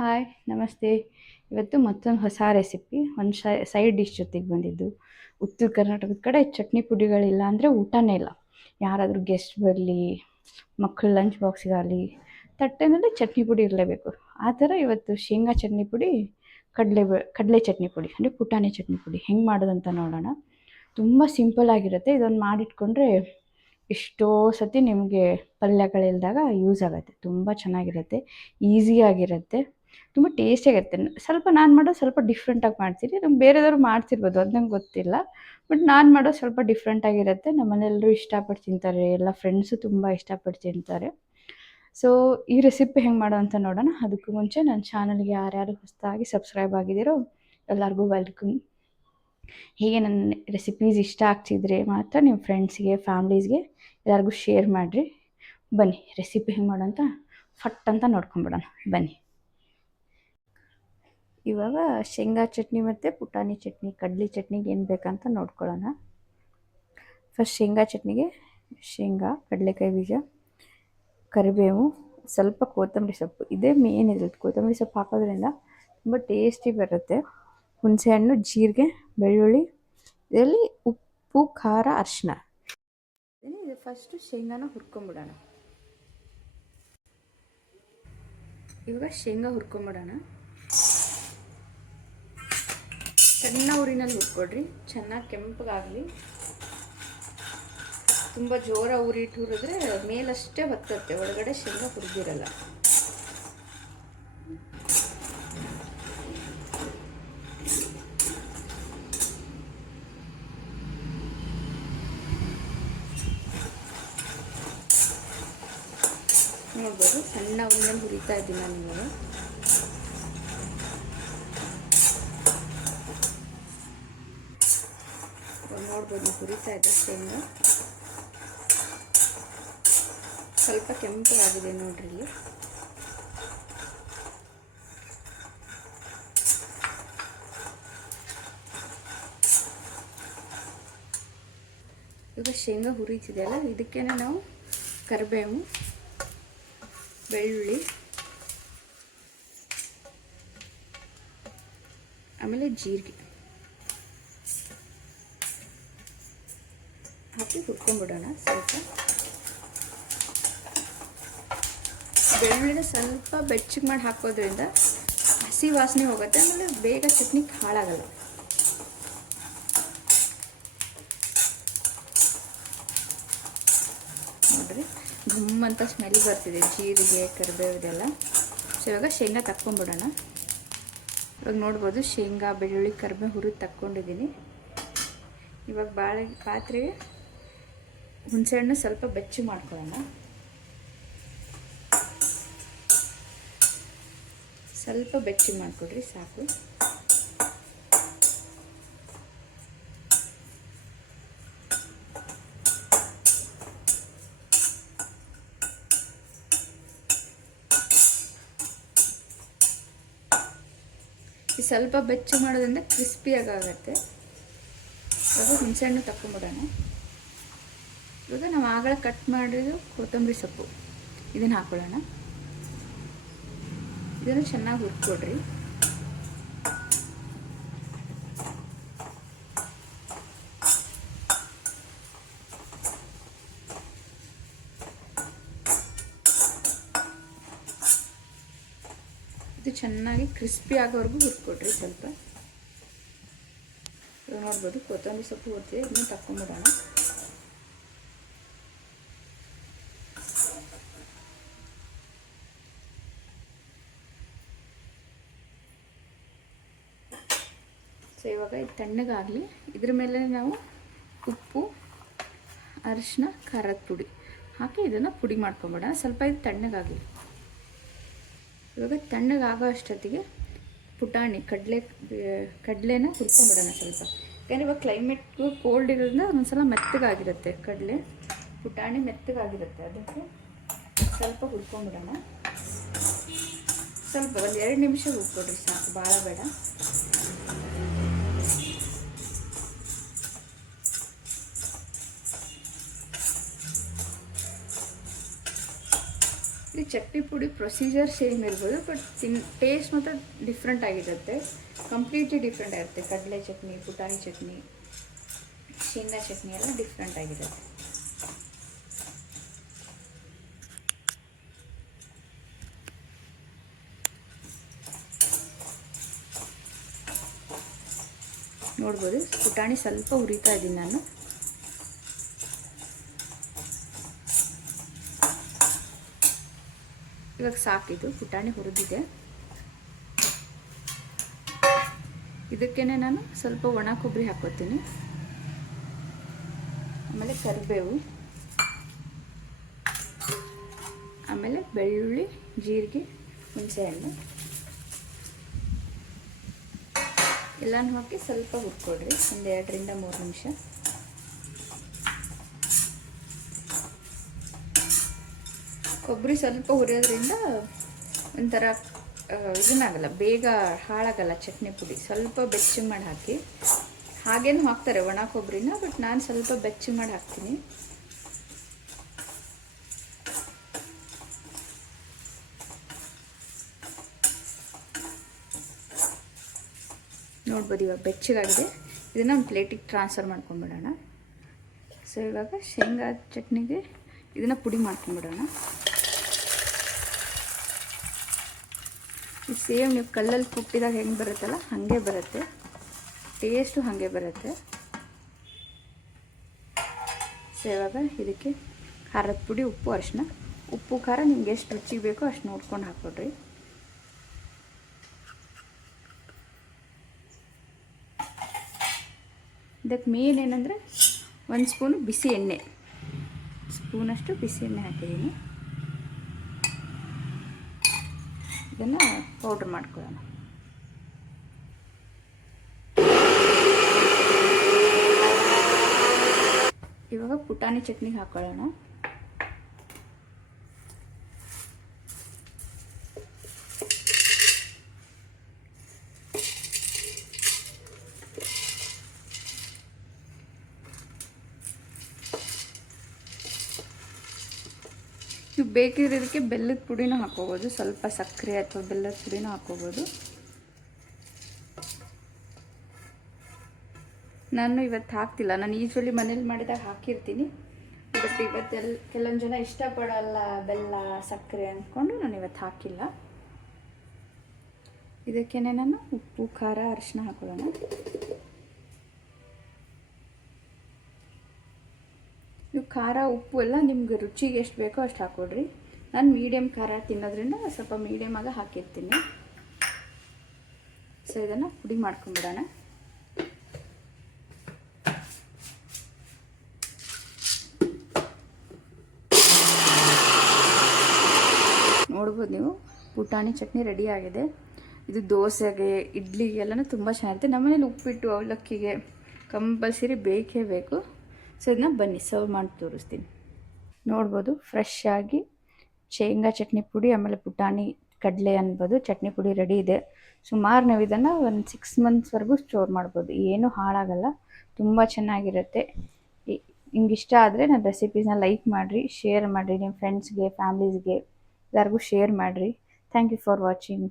Hi ನಮಸ್ತೆ. ಇವತ್ತು ಮತ್ತೊಂದು ಹೊಸ ರೆಸಿಪಿ ಒಂದು ಸೈಡ್ ಡಿಶ್ ಜೊತೆಗೆ ಬಂದಿದ್ದು. ಉತ್ತರ ಕರ್ನಾಟಕದ ಕಡೆ ಚಟ್ನಿ ಪುಡಿಗಳಿಲ್ಲ ಅಂದರೆ ಊಟನೇ ಇಲ್ಲ. ಯಾರಾದರೂ ಗೆಸ್ಟ್ ಬರಲಿ, ಮಕ್ಕಳು ಲಂಚ್ ಬಾಕ್ಸಿಗಾಗಲಿ, ತಟ್ಟೆನಲ್ಲಿ ಚಟ್ನಿ ಪುಡಿ ಇರಲೇಬೇಕು. ಆ ಥರ ಇವತ್ತು ಶೇಂಗಾ ಚಟ್ನಿ ಪುಡಿ, ಕಡಲೆ ಚಟ್ನಿ ಪುಡಿ ಅಂದರೆ ಪುಟಾಣಿ ಚಟ್ನಿ ಪುಡಿ ಹೆಂಗೆ ಮಾಡೋದಂತ ನೋಡೋಣ. ತುಂಬ ಸಿಂಪಲ್ ಆಗಿರುತ್ತೆ. ಇದೊಂದು ಮಾಡಿಟ್ಕೊಂಡ್ರೆ ಎಷ್ಟೋ ಸತಿ ನಿಮಗೆ ಪಲ್ಯಗಳಿಲ್ದಾಗ ಯೂಸ್ ಆಗುತ್ತೆ. ತುಂಬ ಚೆನ್ನಾಗಿರುತ್ತೆ, ಈಸಿಯಾಗಿರುತ್ತೆ, ತುಂಬ ಟೇಸ್ಟಿಯಾಗಿರುತ್ತೆ. ಸ್ವಲ್ಪ ನಾನು ಮಾಡೋದು ಸ್ವಲ್ಪ ಡಿಫ್ರೆಂಟಾಗಿ ಮಾಡ್ತೀನಿ. ನಮ್ಗೆ ಬೇರೆದವ್ರು ಮಾಡ್ತಿರ್ಬೋದು, ಅದು ನಂಗೆ ಗೊತ್ತಿಲ್ಲ. ಬಟ್ ನಾನು ಮಾಡೋದು ಸ್ವಲ್ಪ ಡಿಫ್ರೆಂಟಾಗಿರುತ್ತೆ. ನಮ್ಮ ಮನೆಯಲ್ಲರೂ ಇಷ್ಟಪಟ್ಟು ತಿಂತಾರೆ, ಎಲ್ಲ ಫ್ರೆಂಡ್ಸು ತುಂಬ ಇಷ್ಟಪಟ್ಟು ತಿಂತಾರೆ. ಸೊ ಈ ರೆಸಿಪಿ ಹೆಂಗೆ ಮಾಡೋ ಅಂತ ನೋಡೋಣ. ಅದಕ್ಕೂ ಮುಂಚೆ ನನ್ನ ಚಾನಲ್ಗೆ ಯಾರ್ಯಾರು ಹೊಸದಾಗಿ ಸಬ್ಸ್ಕ್ರೈಬ್ ಆಗಿದ್ದೀರೋ ಎಲ್ಲರಿಗೂ ವೆಲ್ಕಮ್. ಹೀಗೆ ನನ್ನ ರೆಸಿಪೀಸ್ ಇಷ್ಟ ಆಗ್ತಿದ್ರೆ ಮಾತ್ರ ನಿಮ್ಮ ಫ್ರೆಂಡ್ಸ್ಗೆ, ಫ್ಯಾಮ್ಲೀಸ್ಗೆ ಎಲ್ಲರಿಗೂ ಶೇರ್ ಮಾಡಿರಿ. ಬನ್ನಿ ರೆಸಿಪಿ ಹೆಂಗೆ ಮಾಡೋಂತ ಫಟ್ ಅಂತ ನೋಡ್ಕೊಂಬಿಡೋಣ. ಬನ್ನಿ. ಇವಾಗ ಶೇಂಗಾ ಚಟ್ನಿ ಮತ್ತು ಪುಟಾಣಿ ಚಟ್ನಿ, ಕಡ್ಲೆ ಚಟ್ನಿಗೆ ಏನು ಬೇಕಂತ ನೋಡ್ಕೊಳ್ಳೋಣ. ಫಸ್ಟ್ ಶೇಂಗಾ ಚಟ್ನಿಗೆ ಶೇಂಗಾ, ಕಡಲೆಕಾಯಿ ಬೀಜ, ಕರಿಬೇವು, ಸ್ವಲ್ಪ ಕೊತ್ತಂಬರಿ ಸೊಪ್ಪು, ಇದೇ ಮೇನ್ ಇರುತ್ತೆ. ಕೊತ್ತಂಬರಿ ಸೊಪ್ಪು ಹಾಕೋದ್ರಿಂದ ತುಂಬ ಟೇಸ್ಟಿ ಬರುತ್ತೆ. ಹುಣಸೆಹಣ್ಣು, ಜೀರಿಗೆ, ಬೆಳ್ಳುಳ್ಳಿ, ಇದರಲ್ಲಿ ಉಪ್ಪು, ಖಾರ, ಅರಿಶಿನ. ಇದು ಫಸ್ಟು ಶೇಂಗಾನ ಹುರ್ಕೊಂಬಿಡೋಣ. ಇವಾಗ ಶೇಂಗಾ ಹುರ್ಕೊಂಬಿಡೋಣ. ಸಣ್ಣ ಉರಿನಲ್ಲಿ ಹುರ್ಕೊಡ್ರಿ, ಚೆನ್ನಾಗಿ ಕೆಂಪಗಾಗಲಿ. ತುಂಬ ಜೋರ ಉರಿ ಇಟ್ಟು ಹುರಿದ್ರೆ ಮೇಲಷ್ಟೇ ಹೊತ್ತತ್ತೆ, ಒಳಗಡೆ ಶೇಂಗಾ ಹುರಿದಿರಲ್ಲ. ನೋಡ್ಬೋದು, ಸಣ್ಣ ಉರಿನಲ್ಲಿ ಹುರಿತಾ ಇದ್ದೀನಿ ನಾನು. ಇವಾಗ ನೋಡ್ಬೋದು ಹುರಿತಾ ಇದೆ ಶೇಂಗಾ. ಸ್ವಲ್ಪ ಕೆಂಪಗಾಗಿದೆ ನೋಡ್ರಿ ಇಲ್ಲಿ. ಈಗ ಶೇಂಗಾ ಹುರಿತಿದೆಯಲ್ಲ, ಇದಕ್ಕೇನೆ ನಾವು ಕರಿಬೇವು, ಬೆಳ್ಳುಳ್ಳಿ, ಆಮೇಲೆ ಜೀರಿಗೆ ಹಾಕಿ ಹುರ್ಕೊಂಡ್ಬಿಡೋಣ. ಸ್ವಲ್ಪ ಬೆಳ್ಳುಳ್ಳಿನ ಸ್ವಲ್ಪ ಬೆಚ್ಚಗೆ ಮಾಡಿ ಹಾಕೋದ್ರಿಂದ ಹಸಿ ವಾಸನೆ ಹೋಗುತ್ತೆ, ಆಮೇಲೆ ಬೇಗ ಚಟ್ನಿ ಹಾಳಾಗಲ್ಲ. ನೋಡ್ರಿ, ಘಮ್ ಅಂತ ಸ್ಮೆಲ್ ಬರ್ತಿದೆ ಜೀರಿಗೆ, ಕರಿಬೇವುದೆಲ್ಲ. ಸೊ ಇವಾಗ ಶೇಂಗಾ ತಕ್ಕೊಂಬಿಡೋಣ. ಇವಾಗ ನೋಡ್ಬೋದು ಶೇಂಗಾ, ಬೆಳ್ಳುಳ್ಳಿ, ಕರಿಬೇವು ಹುರಿದು ತಕ್ಕೊಂಡಿದ್ದೀನಿ. ಇವಾಗ ಪಾತ್ರೆಗೆ ಹುಣಸೆಹಣ್ಣು ಸ್ವಲ್ಪ ಬೆಚ್ಚಗೆ ಮಾಡ್ಕೊಳ್ಳೋಣ. ಸ್ವಲ್ಪ ಬೆಚ್ಚಗೆ ಮಾಡಿಕೊಡ್ರಿ, ಸಾಕು. ಈ ಸ್ವಲ್ಪ ಬೆಚ್ಚಗೆ ಮಾಡೋದ್ರಿಂದ ಕ್ರಿಸ್ಪಿಯಾಗುತ್ತೆ. ಇವಾಗ ಹುಣಸೆಹಣ್ಣು ತಕ್ಕೊಂಬಿಡೋಣ. ಇವಾಗ ನಾವು ಆಗಲೇ ಕಟ್ ಮಾಡಿದ್ದು ಕೊತ್ತಂಬರಿ ಸೊಪ್ಪು, ಇದನ್ನು ಹಾಕೊಳ್ಳೋಣ. ಇದನ್ನು ಚೆನ್ನಾಗಿ ಹುರ್ಕೊಡ್ರಿ. ಇದು ಚೆನ್ನಾಗಿ ಕ್ರಿಸ್ಪಿ ಆಗೋವರೆಗೂ ಹುರ್ಕೊಡ್ರಿ ಸ್ವಲ್ಪ. ನೋಡ್ಬೋದು ಕೊತ್ತಂಬರಿ ಸೊಪ್ಪು ಹುರ್ತೀವಿ, ಇದನ್ನು ತಕ್ಕೊಂಬಿಡೋಣ. ಸೊ ಇವಾಗ ಇದು ತಣ್ಣಗಾಗಲಿ. ಇದ್ರ ಮೇಲೆ ನಾವು ಉಪ್ಪು, ಅರಿಶಿನ, ಖಾರದ ಪುಡಿ ಹಾಕಿ ಇದನ್ನು ಪುಡಿ ಮಾಡ್ಕೊಂಬಿಡೋಣ. ಸ್ವಲ್ಪ ಇದು ತಣ್ಣಗಾಗಲಿ. ಇವಾಗ ತಣ್ಣಗಾಗೋ ಅಷ್ಟೊತ್ತಿಗೆ ಪುಟಾಣಿ ಕಡಲೆನ ಹುರ್ಕೊಂಬಿಡೋಣ ಸ್ವಲ್ಪ. ಯಾಕಂದರೆ ಇವಾಗ ಕ್ಲೈಮೇಟ್ಗೂ ಕೋಲ್ಡ್ ಇರೋದ್ರಿಂದ ಒಂದ್ಸಲ ಮೆತ್ತಗಾಗಿರುತ್ತೆ ಕಡಲೆ, ಪುಟಾಣಿ ಮೆತ್ತಗಾಗಿರುತ್ತೆ. ಅದಕ್ಕೆ ಸ್ವಲ್ಪ ಹುರ್ಕೊಂಬಿಡೋಣ. ಸ್ವಲ್ಪ ಒಂದು 2 ನಿಮಿಷ ಹುರ್ಕೊಡ್ರಿ, ಸಾಕು, ಭಾಳ ಬೇಡ. ಇದು ಚಟ್ನಿ ಪುಡಿ ಪ್ರೊಸೀಜರ್ ಸೇಮ್ ಇರ್ಬೋದು, ಬಟ್ ಟೇಸ್ಟ್ ಮಾತ್ರ ಡಿಫ್ರೆಂಟ್ ಆಗಿರುತ್ತೆ. ಕಂಪ್ಲೀಟ್ಲಿ ಡಿಫ್ರೆಂಟ್ ಆಗಿರುತ್ತೆ. ಕಡಲೆ ಚಟ್ನಿ, ಪುಟಾಣಿ ಚಟ್ನಿ, ಶೇಂಗಾ ಚಟ್ನಿ ಎಲ್ಲ ಡಿಫ್ರೆಂಟ್ ಆಗಿರುತ್ತೆ. ನೋಡ್ಬೋದು ಪುಟಾಣಿ ಸ್ವಲ್ಪ ಹುರಿತಾ ಇದ್ದೀನಿ ನಾನು. ಇವಾಗ ಸಾಕಿದು ಪುಟಾಣಿ ಹುರಿದಿದೆ. ಇದಕ್ಕೇನೆ ನಾನು ಸ್ವಲ್ಪ ಒಣ ಕೊಬ್ಬರಿ ಹಾಕೋತೀನಿ, ಆಮೇಲೆ ಕರಿಬೇವು, ಆಮೇಲೆ ಬೆಳ್ಳುಳ್ಳಿ, ಜೀರಿಗೆ, ಹುಣಸೆಹಣ್ಣು ಎಲ್ಲನೂ ಹಾಕಿ ಸ್ವಲ್ಪ ಹುರ್ಕೊಡ್ರಿ, ಒಂದು 2 ರಿಂದ 3 ನಿಮಿಷ. ಕೊಬ್ಬರಿ ಸ್ವಲ್ಪ ಹುರಿಯೋದ್ರಿಂದ ಒಂಥರ ಇದನ್ನಾಗಲ್ಲ, ಬೇಗ ಹಾಳಾಗಲ್ಲ ಚಟ್ನಿ ಪುಡಿ. ಸ್ವಲ್ಪ ಬೆಚ್ಚಗೆ ಮಾಡಿ ಹಾಕಿ. ಹಾಗೇನು ಹಾಕ್ತಾರೆ ಒಣ ಕೊಬ್ಬರಿನ, ಬಟ್ ನಾನು ಸ್ವಲ್ಪ ಬೆಚ್ಚಗೆ ಮಾಡಿ ಹಾಕ್ತೀನಿ. ನೋಡ್ಬೋದು ಇವಾಗ ಬೆಚ್ಚಗಾಗಿದೆ. ಇದನ್ನು ಒಂದು ಪ್ಲೇಟಿಗೆ ಟ್ರಾನ್ಸ್ಫರ್ ಮಾಡ್ಕೊಂಡ್ಬಿಡೋಣ. ಸೊ ಇವಾಗ ಶೇಂಗಾ ಚಟ್ನಿಗೆ ಇದನ್ನು ಪುಡಿ ಮಾಡ್ಕೊಂಡ್ಬಿಡೋಣ. ಈ ಸೇಮ್ ನೀವು ಕಲ್ಲಲ್ಲಿ ಕುಟ್ಟಿದಾಗ ಹೆಂಗೆ ಬರುತ್ತಲ್ಲ ಹಾಗೆ ಬರುತ್ತೆ, ಟೇಸ್ಟು ಹಾಗೆ ಬರುತ್ತೆ. ಸೊ ಇವಾಗ ಇದಕ್ಕೆ ಖಾರದ ಪುಡಿ, ಉಪ್ಪು, ಅರಿಶಿನ. ಉಪ್ಪು ಖಾರ ನಿಮ್ಗೆ ಎಷ್ಟು ರುಚಿಗೆ ಬೇಕೋ ಅಷ್ಟು ನೋಡ್ಕೊಂಡು ಹಾಕ್ಕೊಡ್ರಿ. ಇದಕ್ಕೆ ಮೇನ್ ಏನಂದರೆ 1 ಸ್ಪೂನು ಬಿಸಿ ಎಣ್ಣೆ, ಸ್ಪೂನಷ್ಟು ಬಿಸಿ ಎಣ್ಣೆ ಹಾಕಿದ್ದೀನಿ. ಇದನ್ನು ಪೌಡ್ರ್ ಮಾಡ್ಕೊಳ್ಳೋಣ. ಇವಾಗ ಪುಟಾಣಿ ಚಟ್ನಿಗೆ ಹಾಕೊಳ್ಳೋಣ. ನೀವು ಬೇಕಿದ್ರೆ ಇದಕ್ಕೆ ಬೆಲ್ಲದ ಪುಡಿನೂ ಹಾಕೋಬೋದು, ಸ್ವಲ್ಪ ಸಕ್ಕರೆ ಅಥವಾ ಬೆಲ್ಲದ ಪುಡಿನೂ ಹಾಕೋಬೋದು. ನಾನು ಇವತ್ತು ಹಾಕ್ತಿಲ್ಲ, ನಾನು ಯೂಶ್ವಲಿ ಮನೇಲಿ ಮಾಡಿದಾಗ ಹಾಕಿರ್ತೀನಿ. ಬಟ್ ಇವತ್ತೆಲ್ಲ ಕೆಲವೊಂದು ಜನ ಇಷ್ಟಪಡಲ್ಲ ಬೆಲ್ಲ ಸಕ್ಕರೆ ಅಂದ್ಕೊಂಡು ನಾನು ಇವತ್ತು ಹಾಕಿಲ್ಲ. ಇದಕ್ಕೇನೆ ನಾನು ಉಪ್ಪು, ಖಾರ, ಅರಿಶಿನ ಹಾಕೊಳ್ಳೋಣ. ನೀವು ಖಾರ ಉಪ್ಪು ಎಲ್ಲ ನಿಮ್ಗೆ ರುಚಿಗೆ ಎಷ್ಟು ಬೇಕೋ ಅಷ್ಟು ಹಾಕ್ಕೊಡ್ರಿ. ನಾನು ಮೀಡಿಯಮ್ ಖಾರ ತಿನ್ನೋದ್ರಿಂದ ಸ್ವಲ್ಪ ಮೀಡಿಯಮಾಗಿ ಹಾಕಿರ್ತೀನಿ. ಸೊ ಇದನ್ನು ಪುಡಿ ಮಾಡ್ಕೊಂಬಿಡೋಣ. ನೋಡ್ಬೋದು ನೀವು ಪುಟಾಣಿ ಚಟ್ನಿ ರೆಡಿ ಆಗಿದೆ. ಇದು ದೋಸೆಗೆ, ಇಡ್ಲಿಗೆಲ್ಲನೂ ತುಂಬ ಚೆನ್ನಾಗಿರುತ್ತೆ. ನಮ್ಮನೇಲಿ ಉಪ್ಪಿಟ್ಟು, ಅವಲಕ್ಕಿಗೆ ಕಂಪಲ್ಸರಿ ಬೇಕೇ ಬೇಕು. ಸೊ ಇದನ್ನ ಬನ್ನಿ ಸರ್ವ್ ಮಾಡಿ ತೋರಿಸ್ತೀನಿ. ನೋಡ್ಬೋದು ಫ್ರೆಶ್ ಆಗಿ ಶೇಂಗಾ ಚಟ್ನಿ ಪುಡಿ, ಆಮೇಲೆ ಪುಟಾಣಿ ಕಡಲೆ ಅನ್ಬೋದು ಚಟ್ನಿ ಪುಡಿ ರೆಡಿ ಇದೆ. ಸುಮಾರು ನಾವು ಇದನ್ನು ಒಂದು 6 ಮಂತ್ಸ್ವರೆಗೂ ಸ್ಟೋರ್ ಮಾಡ್ಬೋದು, ಏನೂ ಹಾಳಾಗಲ್ಲ, ತುಂಬ ಚೆನ್ನಾಗಿರುತ್ತೆ. ನಿಮ್ಗೆ ಇಷ್ಟ ಆದರೆ ನನ್ನ ರೆಸಿಪೀಸ್ನ ಲೈಕ್ ಮಾಡಿರಿ, ಶೇರ್ ಮಾಡಿರಿ, ನಿಮ್ಮ ಫ್ರೆಂಡ್ಸ್ಗೆ, ಫ್ಯಾಮ್ಲೀಸ್ಗೆ ಎಲ್ಲರಿಗೂ ಶೇರ್ ಮಾಡಿರಿ. Thank you for watching.